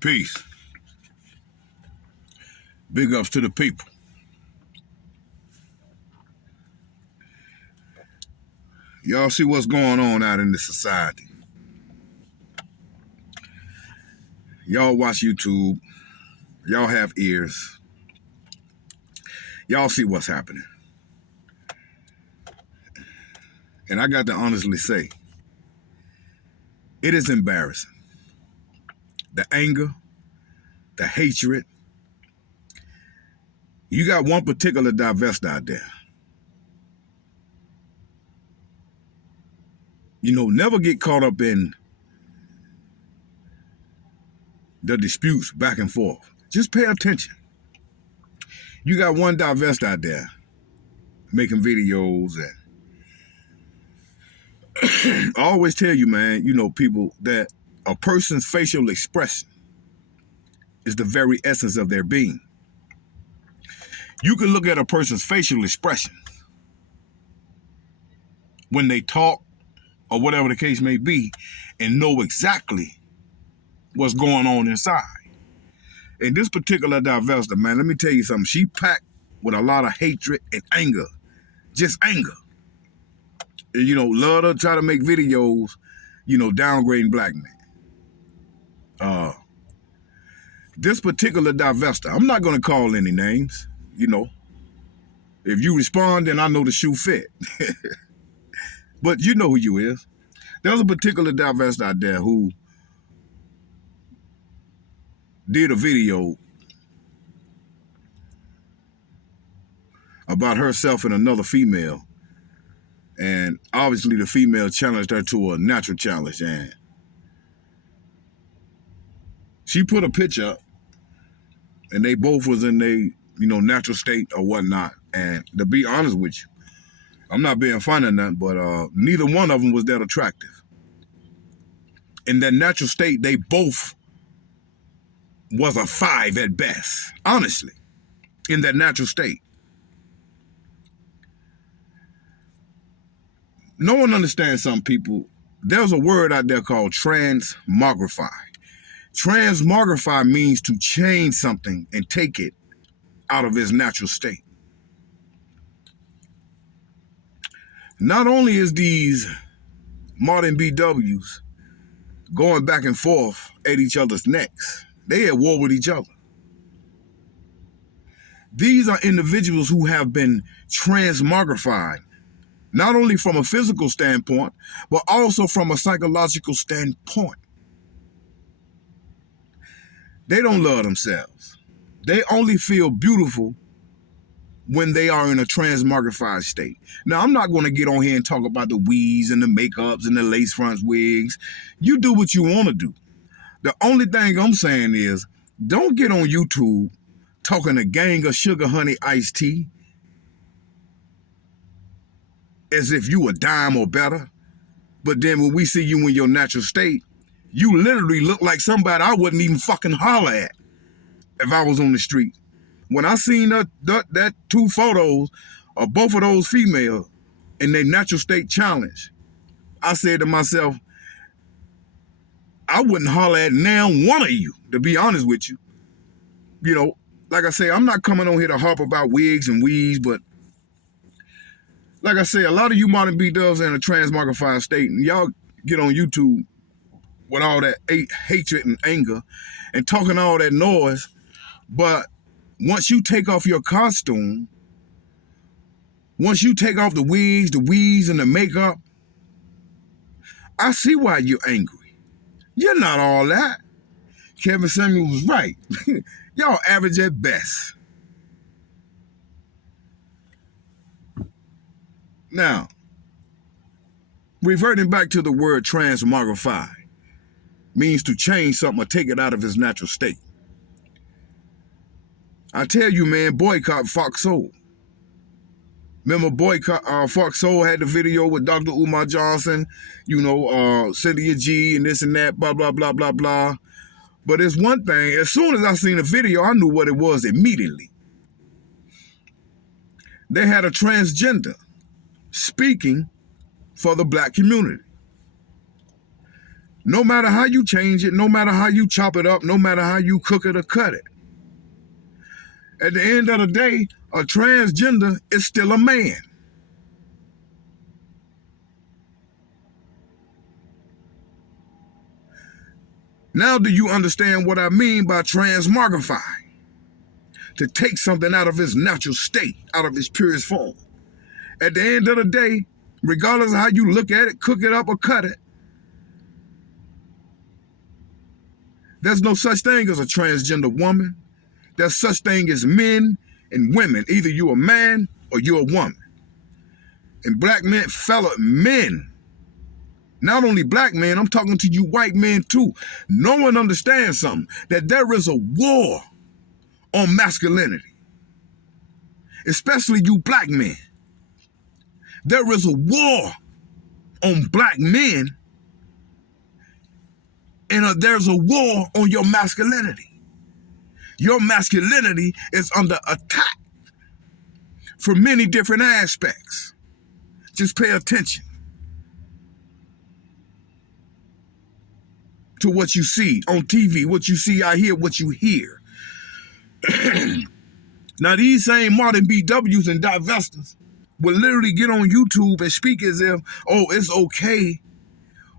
Peace. Big ups to the people. Y'all see what's going on out in the society. Y'all watch YouTube. Y'all have ears. Y'all see what's happening. And I got to honestly say, it is embarrassing. The anger, the hatred. You got one particular divest out there. Never get caught up in the disputes back and forth. Just pay attention. You got one divest out there making videos, and I always tell you, man, people, that a person's facial expression is the very essence of their being. You can look at a person's facial expression when they talk or whatever the case may be and know exactly what's going on inside. And this particular divester, man, let me tell you something. She packed with a lot of hatred and anger. Just anger. And, love to try to make videos, downgrading black men. This particular divester, I'm not going to call any names, If you respond, then I know the shoe fit. But you know who you is. There's a particular divester out there who did a video about herself and another female. And obviously the female challenged her to a natural challenge. And she put a picture up, and they both was in their, natural state or whatnot. And to be honest with you, I'm not being funny or nothing, but neither one of them was that attractive. In that natural state, they both was a 5 at best, honestly, in that natural state. No one understands some people. There's a word out there called transmogrify. Transmogrify means to change something and take it out of its natural state. Not only is these modern BWs going back and forth at each other's necks, they at war with each other. These are individuals who have been transmogrified, not only from a physical standpoint, but also from a psychological standpoint. They don't love themselves. They only feel beautiful when they are in a transmogrified state. Now, I'm not going to get on here and talk about the weaves and the makeups and the lace front wigs. You do what you want to do. The only thing I'm saying is, don't get on YouTube talking a gang of sugar honey iced tea as if you a dime or better. But then when we see you in your natural state, you literally look like somebody I wouldn't even fucking holler at if I was on the street. When I seen that 2 photos of both of those females in their natural state challenge, I said to myself, I wouldn't holler at now one of you, to be honest with you. Like I say, I'm not coming on here to harp about wigs and weaves, but like I say, a lot of you modern B-dubs in a transmogrified state, and y'all get on YouTube with all that hatred and anger and talking all that noise, but once you take off your costume, once you take off the wigs, the weaves, and the makeup, I see why you're angry. You're not all that. Kevin Samuels was right. Y'all average at best. Now, reverting back to the word transmogrify, means to change something or take it out of its natural state. I tell you, man, boycott Fox Soul. Remember, Fox Soul had the video with Dr. Umar Johnson, Cynthia G and this and that, blah, blah, blah, blah, blah. But it's one thing, as soon as I seen the video, I knew what it was immediately. They had a transgender speaking for the black community. No matter how you change it, no matter how you chop it up, no matter how you cook it or cut it. At the end of the day, a transgender is still a man. Now do you understand what I mean by transmogrify? To take something out of its natural state, out of its purest form. At the end of the day, regardless of how you look at it, cook it up or cut it, there's no such thing as a transgender woman. There's such thing as men and women. Either you're a man or you're a woman. And black men, fellow men, not only black men, I'm talking to you white men too. No one understands something, that there is a war on masculinity, especially you black men. There is a war on black men, and there's a war on your masculinity. Your masculinity is under attack from many different aspects. Just pay attention to what you see on TV, what you see out here, what you hear. Now, these same modern BWs and divestors will literally get on YouTube and speak as if, oh, it's okay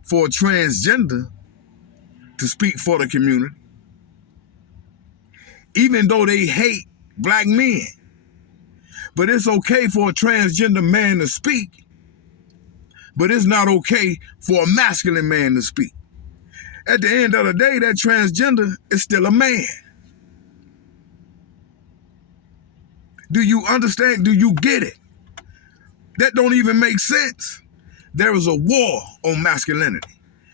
for a transgender to speak for the community, even though they hate black men. But it's okay for a transgender man to speak, but it's not okay for a masculine man to speak. At the end of the day, that transgender is still a man. Do you understand? Do you get it? That don't even make sense. There is a war on masculinity.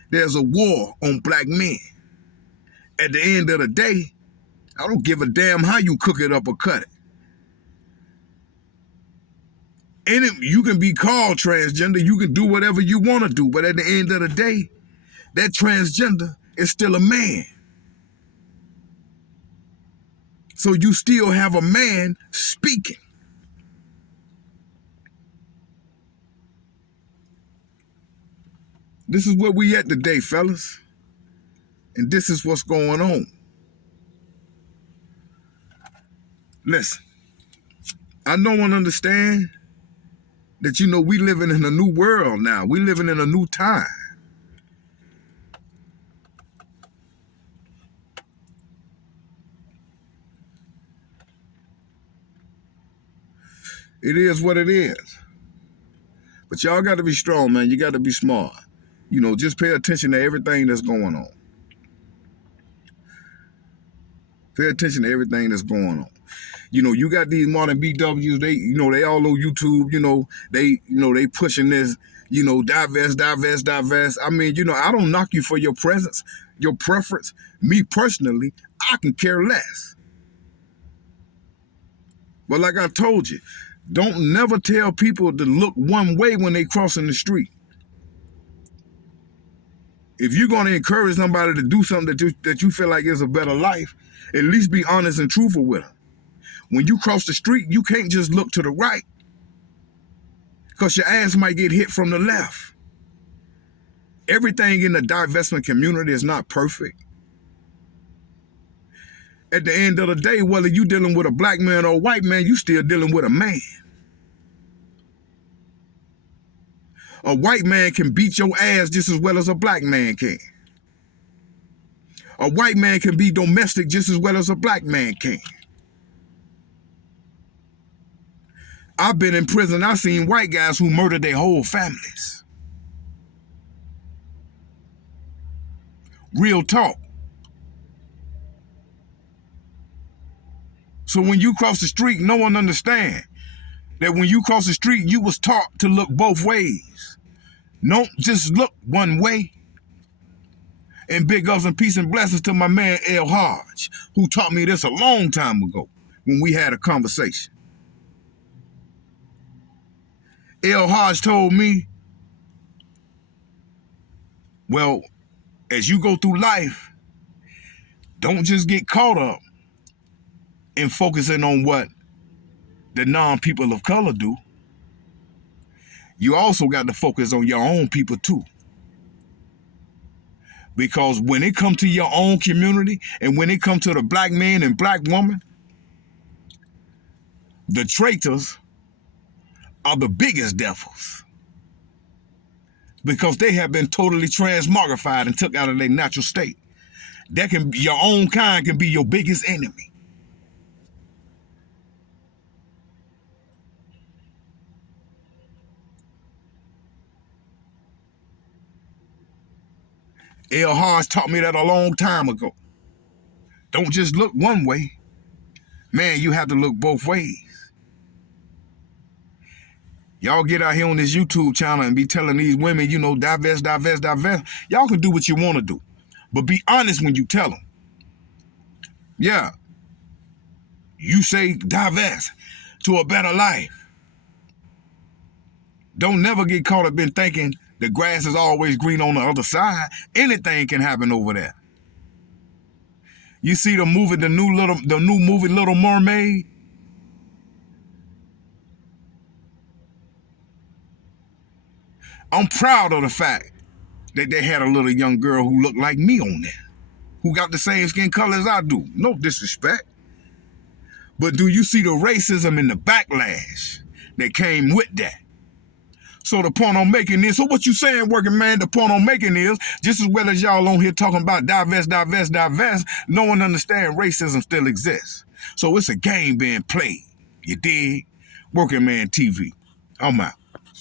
There's a war on black men. At the end of the day, I don't give a damn how you cook it up or cut it. And you can be called transgender. You can do whatever you want to do. But at the end of the day, that transgender is still a man. So you still have a man speaking. This is where we at today, fellas. And this is what's going on. Listen, I know and understand that, you know, we living in a new world now. We living in a new time. It is what it is. But y'all got to be strong, man. You got to be smart. You know, just pay attention to everything that's going on. Pay attention to everything that's going on. You know, you got these modern BWs, they all on YouTube, they pushing this, divest. I mean, I don't knock you for your presence, your preference. Me personally, I can care less. But like I told you, don't never tell people to look one way when they crossing the street. If you're going to encourage somebody to do something that you feel like is a better life, at least be honest and truthful with them. When you cross the street, you can't just look to the right, because your ass might get hit from the left. Everything in the divestment community is not perfect. At the end of the day, whether you're dealing with a black man or a white man, you still dealing with a man. A white man can beat your ass just as well as a black man can. A white man can be domestic just as well as a black man can. I've been in prison. I've seen white guys who murdered their whole families. Real talk. So when you cross the street, no one understands that when you cross the street, you was taught to look both ways. Don't just look one way. And big ups and peace and blessings to my man El Hodge, who taught me this a long time ago when we had a conversation. El Hodge told me, well, as you go through life, don't just get caught up in focusing on what the non-people of color do. You also got to focus on your own people too. Because when it comes to your own community and when it comes to the black man and black woman, the traitors are the biggest devils. Because they have been totally transmogrified and took out of their natural state. That can be, your own kind can be your biggest enemy. L. Hodge taught me that a long time ago. Don't just look one way. Man, you have to look both ways. Y'all get out here on this YouTube channel and be telling these women, you know, divest, divest, divest. Y'all can do what you want to do. But be honest when you tell them. Yeah. You say divest to a better life. Don't never get caught up in thinking the grass is always green on the other side. Anything can happen over there. You see the movie, the new movie Little Mermaid? I'm proud of the fact that they had a little young girl who looked like me on there, who got the same skin color as I do. No disrespect. But do you see the racism and the backlash that came with that? So the point I'm making is, so what you saying, working man, the point I'm making is, just as well as y'all on here talking about divest, divest, divest, no one understands racism still exists. So it's a game being played. You dig? Working Man TV. I'm out.